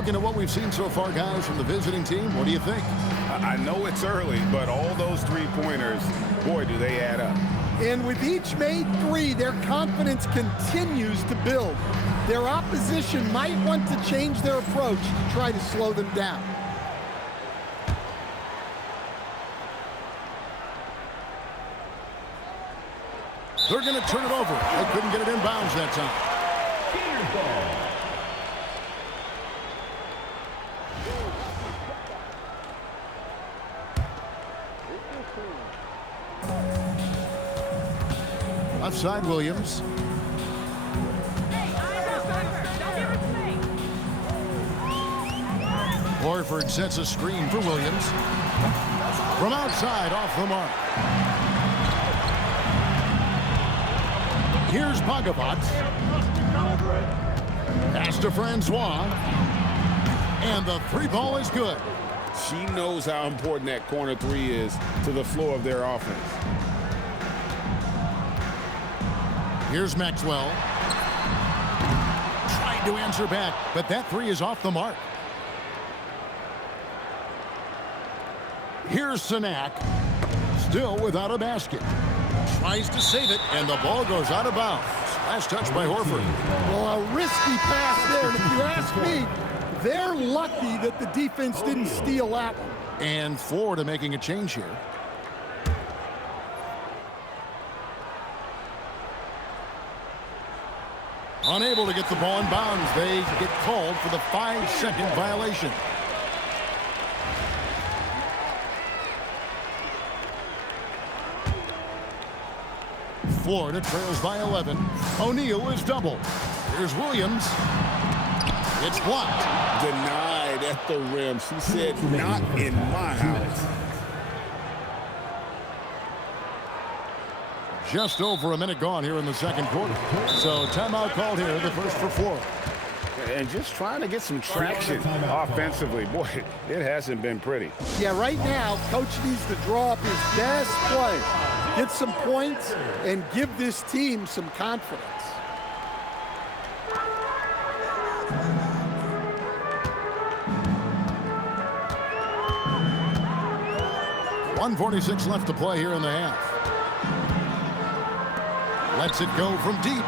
looking at what we've seen so far, guys, from the visiting team, what do you think? I know it's early, but all those three-pointers, boy, do they add up. And with each made three, their confidence continues to build. Their opposition might want to change their approach to try to slow them down. They're going to turn it over. They couldn't get it inbounds that time. Left side, Williams. Horford sets a screen for Williams. From outside, off the mark. Here's Bogovat. Pass to Francois. And the three ball is good. She knows how important that corner three is to the flow of their offense. Here's Maxwell. Tried to answer back, but that three is off the mark. Here's Sanak. Still without a basket. Tries to save it, and the ball goes out of bounds. Last touch by Horford. Well, a risky pass there, and if you ask me, they're lucky that the defense didn't steal that one. And Florida making a change here. Unable to get the ball in bounds. They get called for the 5-second violation. Florida trails by 11. O'Neal is doubled. Here's Williams. It's blocked. Denied at the rim. She said, not in my house. Just over a minute gone here in the second quarter. So timeout called here, the first for Florida. And just trying to get some traction offensively. Boy, it hasn't been pretty. Yeah, right now, Coach needs to draw up his best play, get some points, and give this team some confidence. .146 left to play here in the half. Lets it go from deep.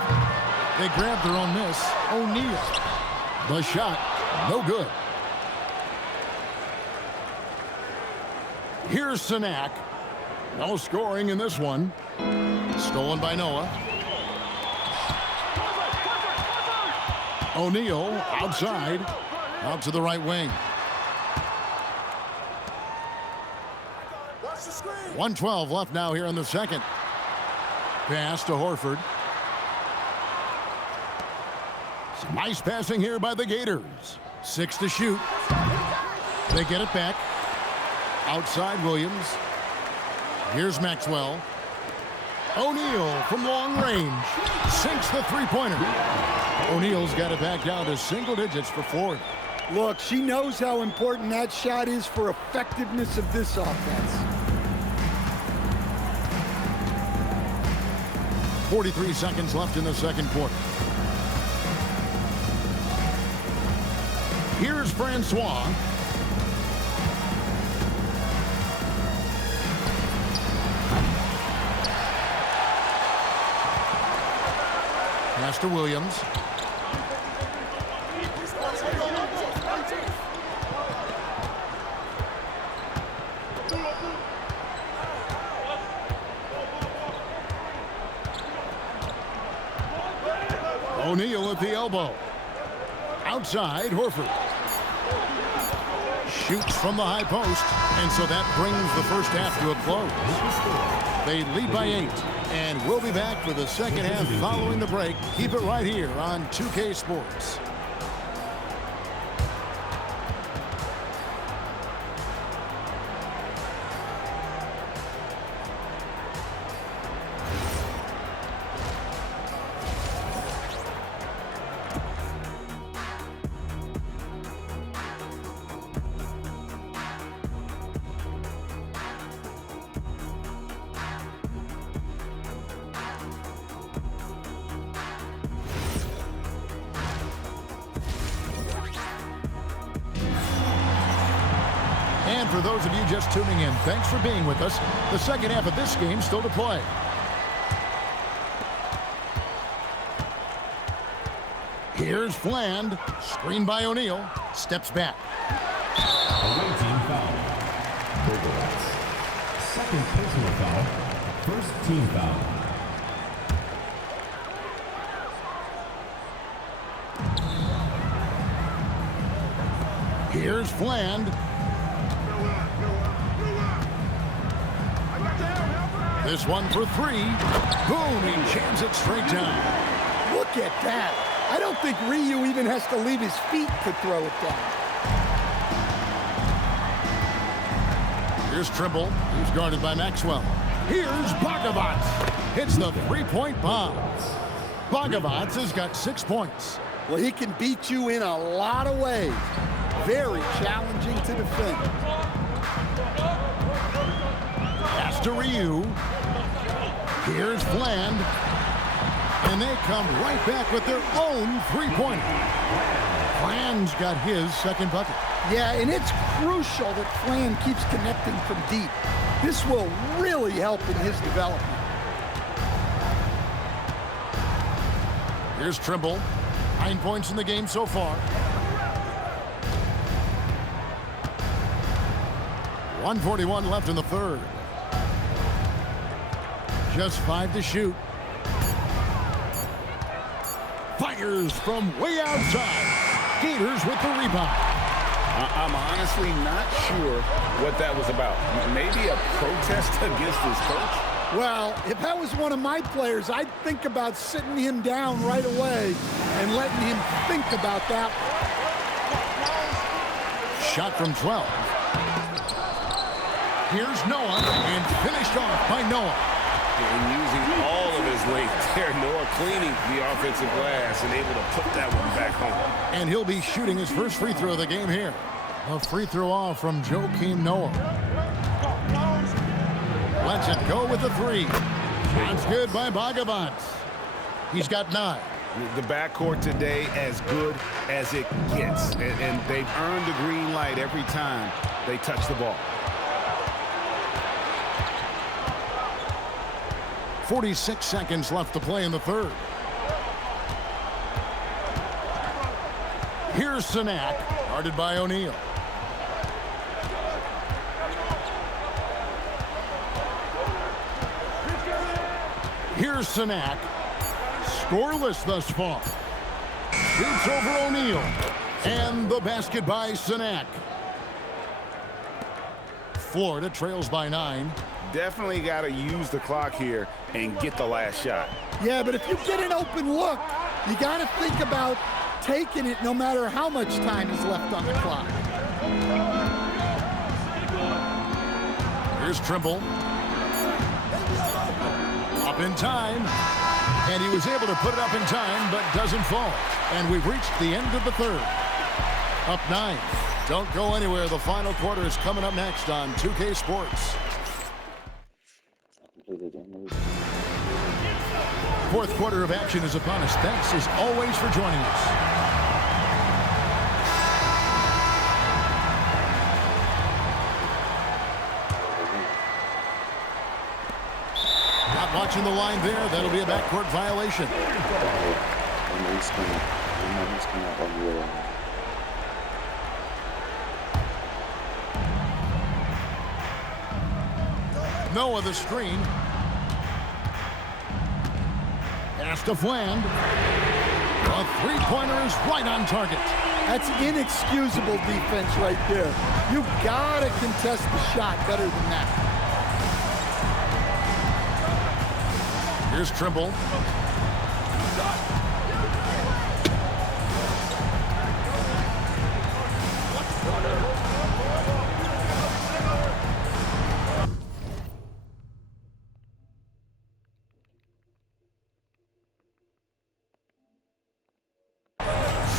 They grab their own miss. O'Neal. The shot, no good. Here's Sanak. No scoring in this one. Stolen by Noah. O'Neal outside. Out to the right wing. 1:12 left now here in the second. Pass to Horford. Some nice passing here by the Gators. 6 to shoot. They get it back. Outside Williams. Here's Maxwell. O'Neal from long range. Sinks the three-pointer. O'Neal's got it back down to single digits for Florida. Look, she knows how important that shot is for effectiveness of this offense. 43 seconds left in the second quarter. Here's Francois. Pass to Williams. O'Neal at the elbow. Outside, Horford. Shoots from the high post, and so that brings the first half to a close. They lead by 8, and we'll be back for the second half following the break. Keep it right here on 2K Sports. for those of you just tuning in, thanks for being with us. The second half of this game still to play. Here's Fland. Screen by O'Neal. Steps back. Away team foul. Second personal foul. First team foul. Here's Fland. This one for three. Boom, he jams it straight down. Look at that. I don't think Ryu even has to leave his feet to throw it down. Here's Trimble. He's guarded by Maxwell. Here's Bogavats. Hits the three-point bomb. Bogavats has got 6 points. Well, he can beat you in a lot of ways. Very challenging to defend. Pass to Ryu. Here's Fland. And they come right back with their own three-pointer. Fland's got his second bucket. Yeah, and it's crucial that Fland keeps connecting from deep. This will really help in his development. Here's Trimble. 9 points in the game so far. 1:41 left in the third. Just 5 to shoot. Fires from way outside. Gators with the rebound. I'm honestly not sure what that was about. Maybe a protest against his coach? Well, if that was one of my players, I'd think about sitting him down right away and letting him think about that. Shot from 12. Here's Noah, and finished off by Noah. And using all of his length there, Noah cleaning the offensive glass and able to put that one back home. And he'll be shooting his first free throw of the game here. A free throw off from Joakim Noah. Lets it go with the three. That's good by Bogavants. He's got 9. The backcourt today as good as it gets. And they've earned the green light every time they touch the ball. 46 seconds left to play in the third. Here's Sinak, guarded by O'Neal. Here's Sinak, scoreless thus far. Shoots over O'Neal, and the basket by Sinak. Florida trails by 9. Definitely got to use the clock here and get the last shot. Yeah, but if you get an open look, you got to think about taking it no matter how much time is left on the clock. Here's Trimble. Up in time. And he was able to put it up in time, but doesn't fall. And we've reached the end of the third. Up 9. Don't go anywhere. The final quarter is coming up next on 2K Sports. Fourth quarter of action is upon us. Thanks as always for joining us. Not watching the line there. That'll be a backcourt violation. Noah the screen. Pass to Fland. A three-pointer is right on target. That's inexcusable defense right there. You've got to contest the shot better than that. Here's Trimble.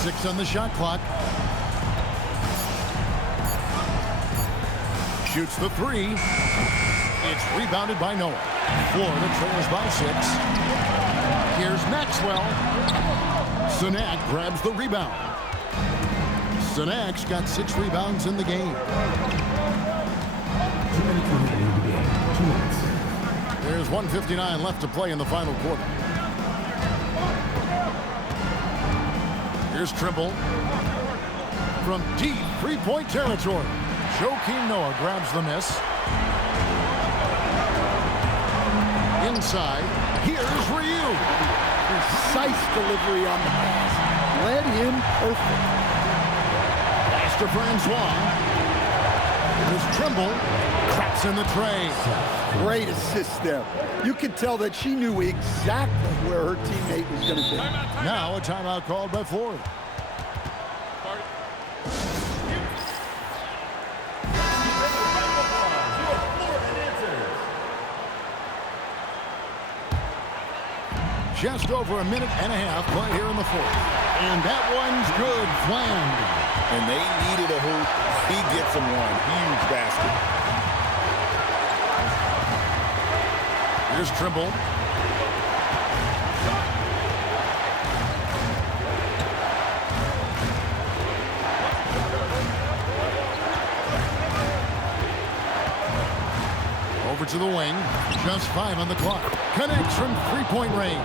Six on the shot clock. Shoots the three. It's rebounded by Noah. Florida trails by 6. Here's Maxwell. Sinak grabs the rebound. Sinak's got 6 rebounds in the game. 2 minutes remaining in the game. 2 minutes. There's 1:59 left to play in the final quarter. Here's Trimble from deep three-point territory. Joakim Noah grabs the miss. Inside, here's Ryu. Precise delivery on the pass. Led him perfect. Pass to Francois. Here's Trimble. Craps in the tray. Great assist there. You could tell that she knew exactly where her teammate was going to be. Now a timeout called by Florida. Just over a minute and a half play here in the fourth. And that one's good. Fland. And they needed a hoop. He gets them one. Huge basket. Here's Trimble. Over to the wing. Just 5 on the clock. Connects from three-point range.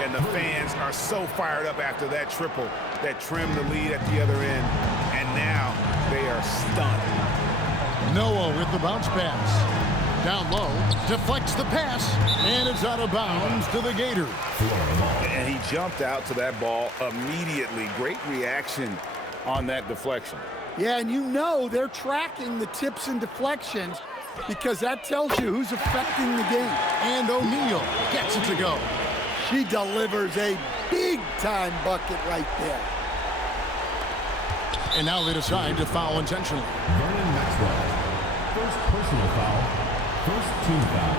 And the fans are so fired up after that triple that trimmed the lead at the other end. And now they are stunned. Noah with the bounce pass. Down low. Deflects the pass. And it's out of bounds to the Gators. And he jumped out to that ball immediately. Great reaction on that deflection. Yeah, and you know they're tracking the tips and deflections because that tells you who's affecting the game. And O'Neal gets it to go. She delivers a big-time bucket right there. And now they decide to foul intentionally. Vernon Maxwell. First personal foul. First team foul.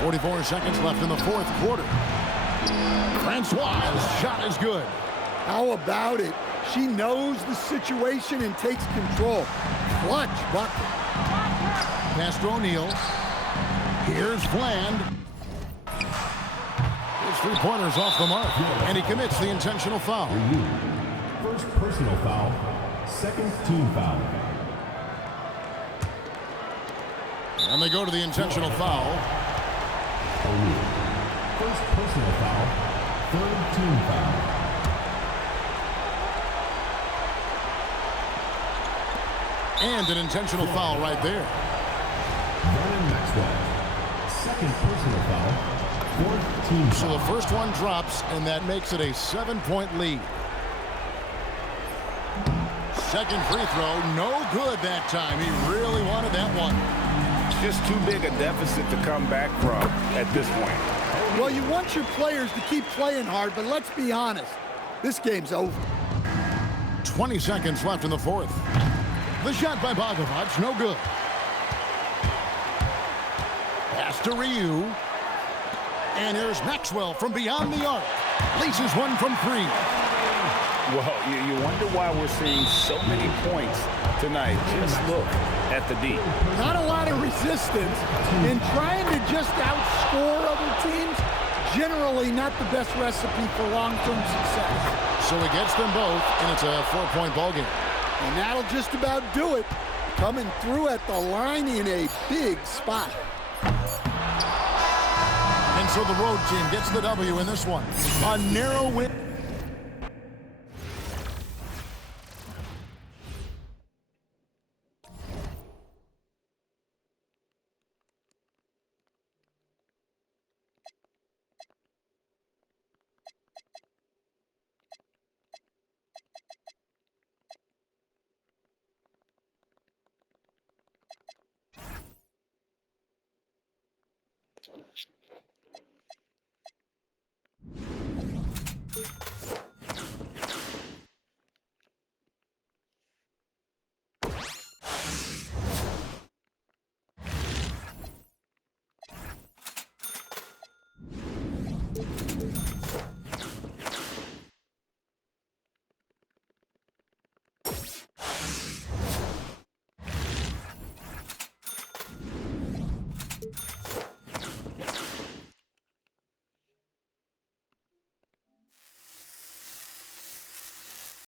44 seconds left in the fourth quarter. Francois' shot is good. How about it? She knows the situation and takes control. Clutch bucket. Pass to O'Neal. Here's Fland. His three-pointer's off the mark, and he commits the intentional foul. First personal foul. Second team foul. And they go to the intentional foul. First personal foul. Third team foul. And an intentional foul right there. Vernon Maxwell. Second personal foul. Fourth team foul. So the first one drops, and that makes it a 7-point lead. Second free throw, no good that time. He really wanted that one. Just too big a deficit to come back from at this point. Well, you want your players to keep playing hard, but let's be honest. This game's over. 20 seconds left in the fourth. The shot by Bogovac, no good. Pass to Ryu. And here's Maxwell from beyond the arc. Laces one from 3. Well, you wonder why we're seeing so many points tonight. Just look at the D. Not a lot of resistance, and trying to just outscore other teams, generally not the best recipe for long-term success. So he gets them both, and it's a 4-point ballgame. And that'll just about do it. Coming through at the line in a big spot. And so the road team gets the W in this one. A narrow win.